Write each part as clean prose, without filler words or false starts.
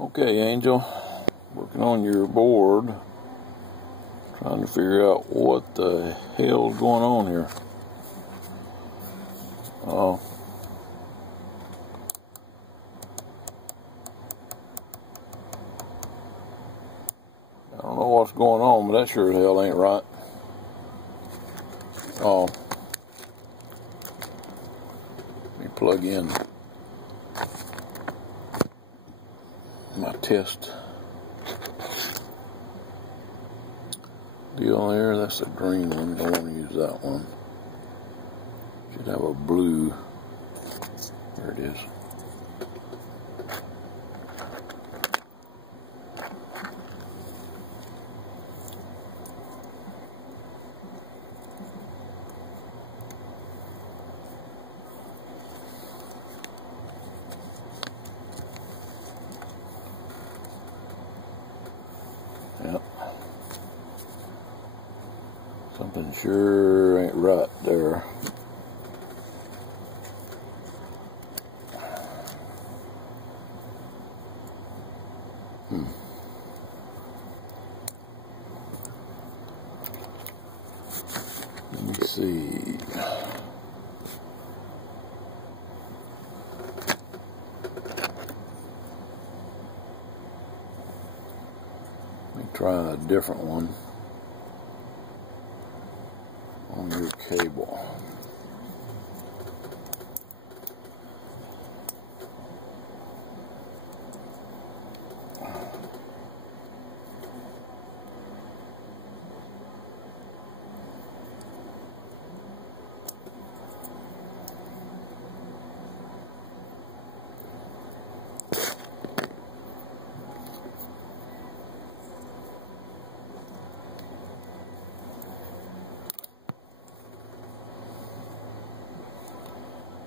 Okay, Angel, working on your board, trying to figure out what the hell's going on here. Oh. I don't know what's going on, but that sure as hell ain't right. Oh. Let me plug in my test deal there. That's a green one. Don't want to use that one. Should have a blue. There it is. Yep. Something sure ain't right there. Let me see. Let me try a different one on your cable.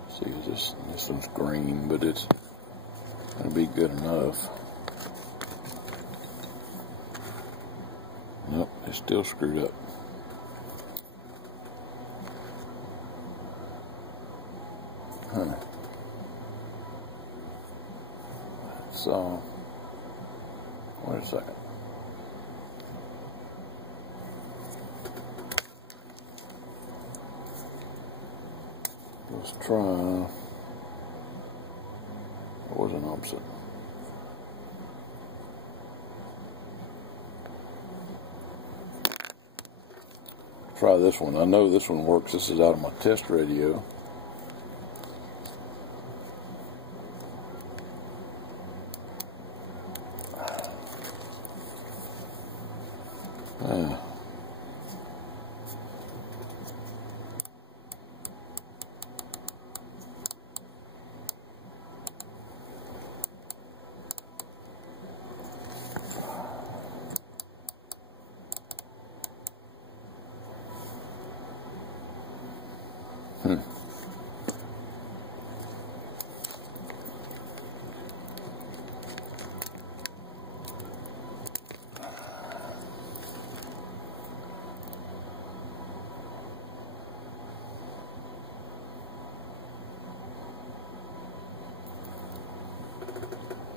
See, this one's green, but it's gonna be good enough. Nope, it's still screwed up. Huh. So, wait a second. Let's try. What was an opposite? Try this one. I know this one works. This is out of my test radio. Yeah.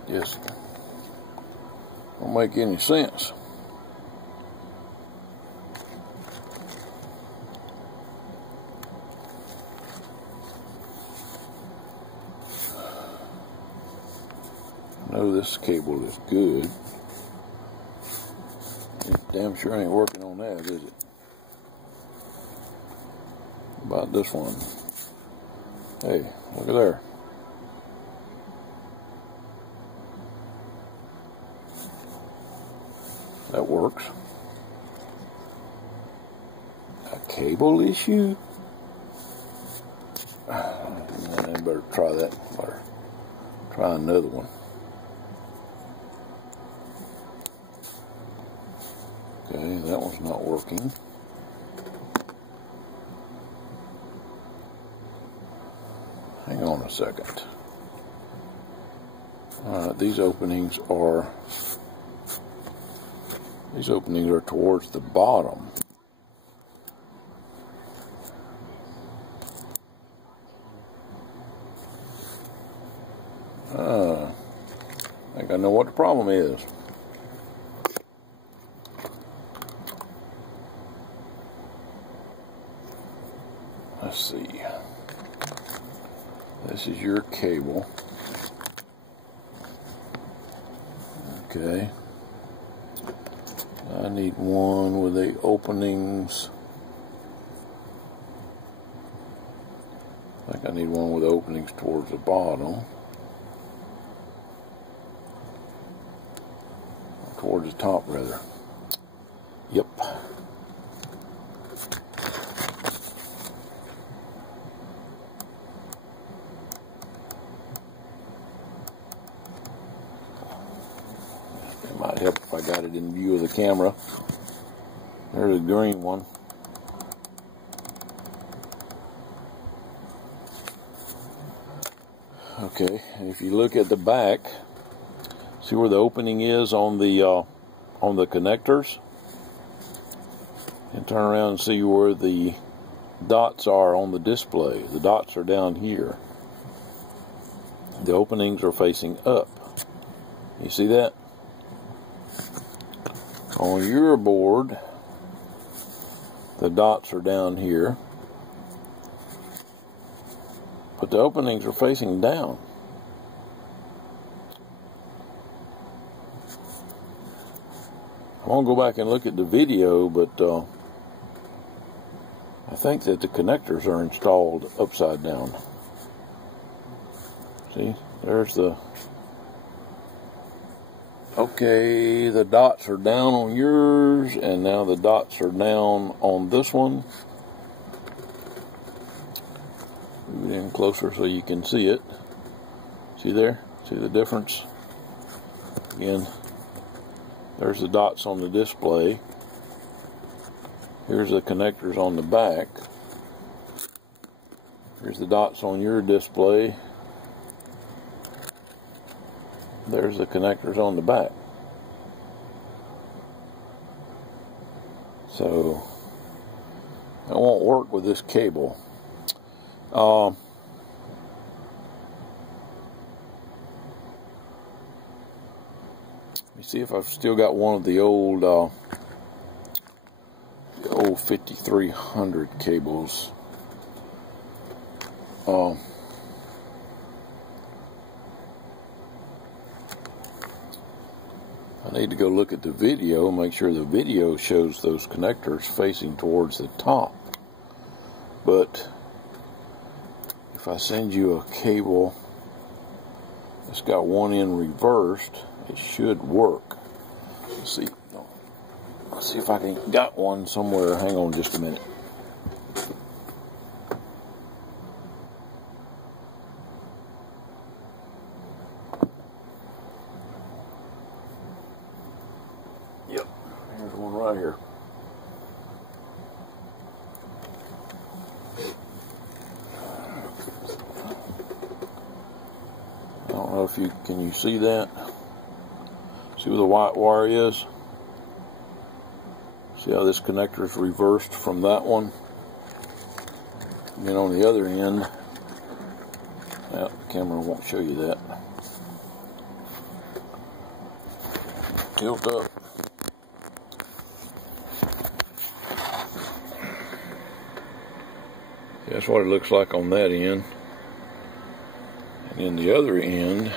Yes. Don't make any sense. I know this cable is good. It damn sure ain't working on that, is it? About this one. Hey, look at there. That works. A cable issue? I better try that. Better try another one. Okay, that one's not working. Hang on a second. These openings are towards the bottom. I think I know what the problem is. Let's see. This is your cable. Okay. I need one with the openings. I think I need one with openings towards the bottom. Towards the top, rather. Yep. It might help if I got it in view of the camera. There's a green one. Okay, and if you look at the back, see where the opening is on the connectors, and turn around and see where the dots are on the display. The dots are down here. The openings are facing up. You see that? On your board, the dots are down here, but the openings are facing down. I won't go back and look at the video, but I think that the connectors are installed upside down. See, there's the... Okay, the dots are down on yours, and now the dots are down on this one. Move it in closer so you can see it. See there? See the difference? Again, there's the dots on the display. Here's the connectors on the back. Here's the dots on your display. There's the connectors on the back. So, that won't work with this cable. Let me see if I've still got one of the old 5300 cables. I need to go look at the video, make sure the video shows those connectors facing towards the top. But if I send you a cable that's got one end reversed, it should work. Let's see if I can got one somewhere. Hang on just a minute. Yep, here's one right here. I don't know if can you see that? See where the white wire is? See how this connector is reversed from that one? And then on the other end, the camera won't show you that. Tilt up. That's what it looks like on that end. And then the other end,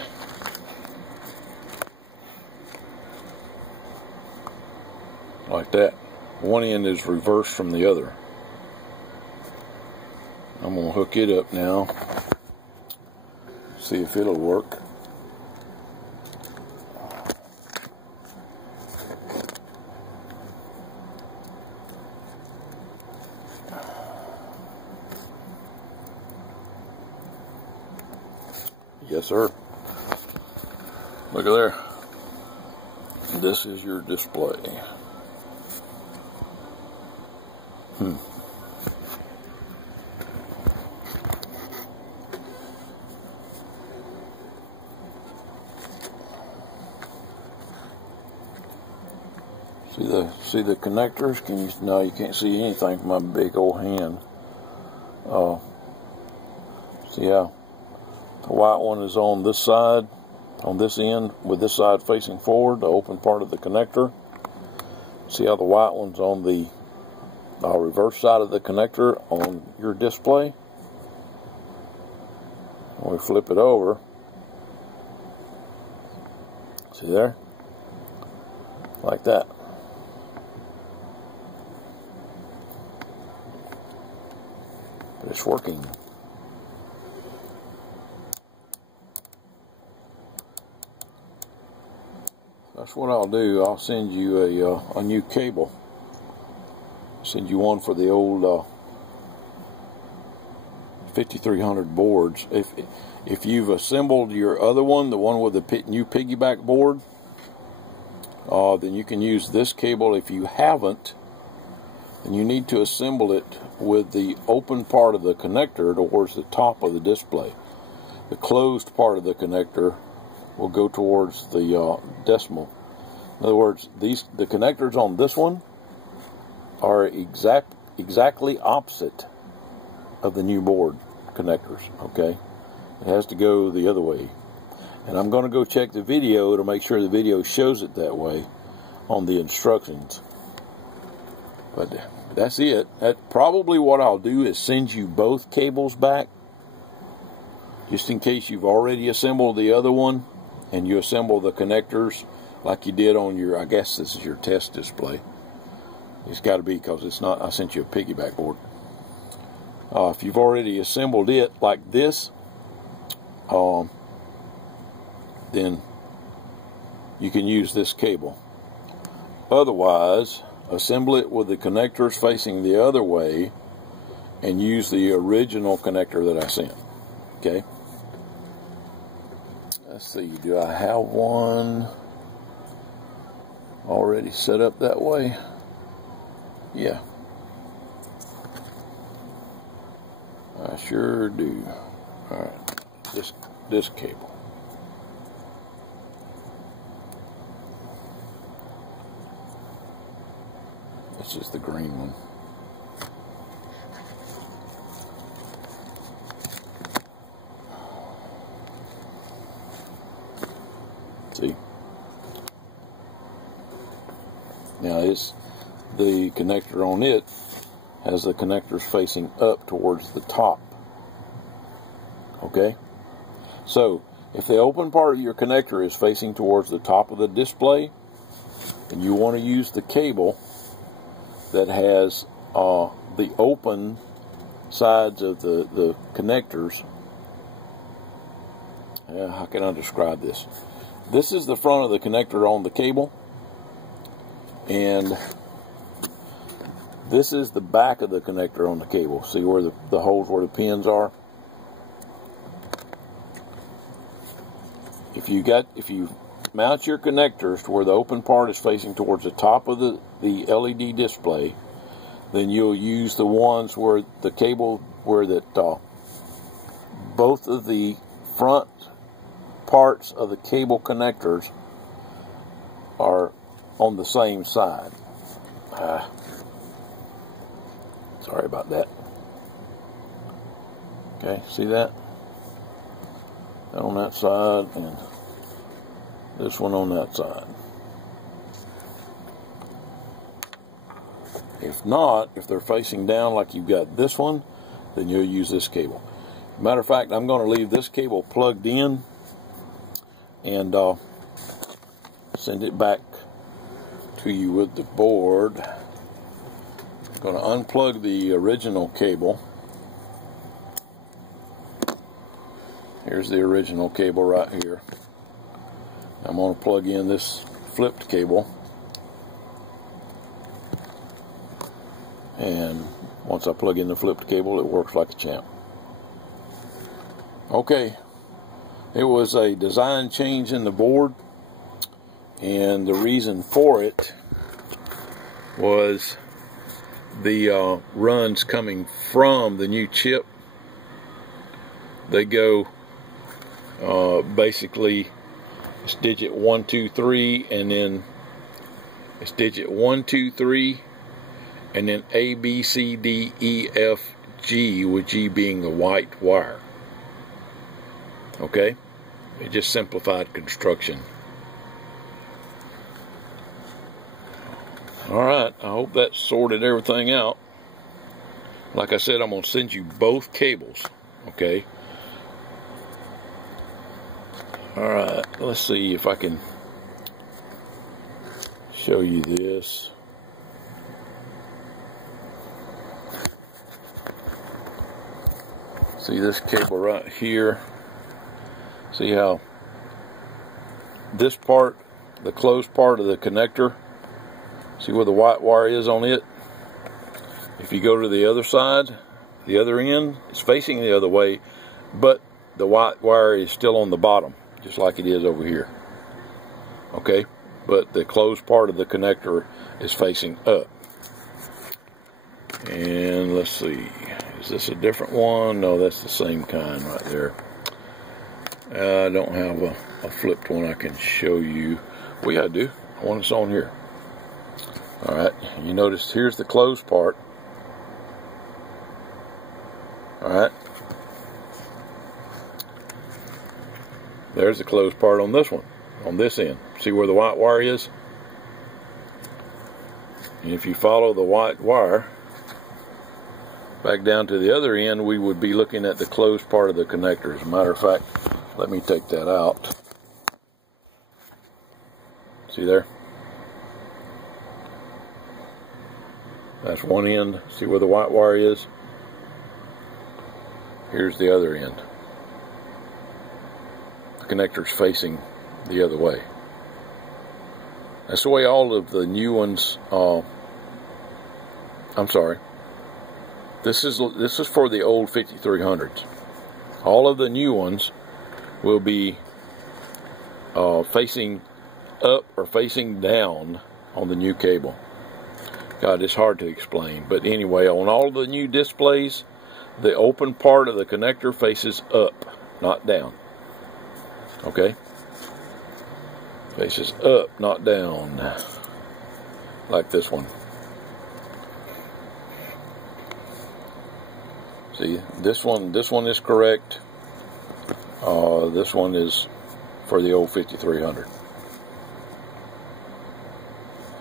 like that. One end is reversed from the other. I'm going to hook it up now. See if it'll work. Yes, sir. Look at there. This is your display. See the connectors? Can you? No, you can't see anything from my big old hand. See how the white one is on this side, on this end with this side facing forward, the open part of the connector. See how the white one's on the reverse side of the connector on your display? When we flip it over, see there? Like that. But it's working. That's what I'll do. I'll send you a new cable. Send you one for the old 5300 boards. If you've assembled your other one, the one with the new piggyback board, then you can use this cable. If you haven't, then you need to assemble it with the open part of the connector towards the top of the display. The closed part of the connector will go towards the decimal. In other words, the connectors on this one are exactly opposite of the new board connectors. Okay, it has to go the other way, and I'm going to go check the video to make sure the video shows it that way on the instructions. But that's it. Probably what I'll do is send you both cables back, just in case you've already assembled the other one and you assemble the connectors like you did on your, I guess this is your test display. It's got to be, because it's not, I sent you a piggyback board. If you've already assembled it like this, then you can use this cable. Otherwise, assemble it with the connectors facing the other way and use the original connector that I sent. Okay? Let's see, do I have one already set up that way? Yeah. I sure do. Alright, this cable. This is the green one. See? Now the connector on it has the connectors facing up towards the top. Okay? So, if the open part of your connector is facing towards the top of the display, and you want to use the cable that has the open sides of the connectors, how can I describe this? This is the front of the connector on the cable, and this is the back of the connector on the cable. See where the holes where the pins are? If you mount your connectors to where the open part is facing towards the top of the LED display, then you'll use the ones where the cable, where that both of the front parts of the cable connectors are on the same side. Sorry about that. Okay, see that? That on that side, and this one on that side. If not, if they're facing down like you've got this one, then you'll use this cable. Matter of fact, I'm going to leave this cable plugged in and send it back to you with the board. I'm going to unplug the original cable. Here's the original cable right here. I'm going to plug in this flipped cable, and once I plug in the flipped cable, it works like a champ. Okay, it was a design change in the board, and the reason for it was the runs coming from the new chip. They go basically, it's digit 1, 2, 3, and then it's digit 1, 2, 3, and then A, B, C, D, E, F, G, with G being the white wire. Okay? It just simplified construction. Alright, I hope that sorted everything out. Like I said, I'm going to send you both cables, okay? Alright, let's see if I can show you this. See this cable right here? See how this part, the closed part of the connector, see where the white wire is on it? If you go to the other side, the other end, it's facing the other way, but the white wire is still on the bottom, just like it is over here. Okay? But the closed part of the connector is facing up. And let's see, is this a different one? No, that's the same kind right there. I don't have a flipped one I can show you. Well, yeah, I do. I want this on here. Alright, you notice here's the closed part. Alright. There's the closed part on this one, on this end. See where the white wire is? And if you follow the white wire back down to the other end, we would be looking at the closed part of the connector. As a matter of fact, let me take that out. See there? That's one end. See where the white wire is? Here's the other end. The connector's facing the other way. That's the way all of the new ones, I'm sorry. This is for the old 5300s. All of the new ones will be facing up or facing down on the new cable. God, it's hard to explain. But anyway, on all of the new displays, the open part of the connector faces up, not down. Okay? Faces up, not down. Like this one. See, this one is correct. This one is for the old 5300.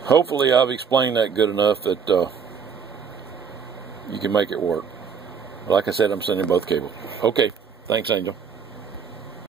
Hopefully I've explained that good enough that you can make it work. Like I said, I'm sending both cables. Okay, thanks, Angel.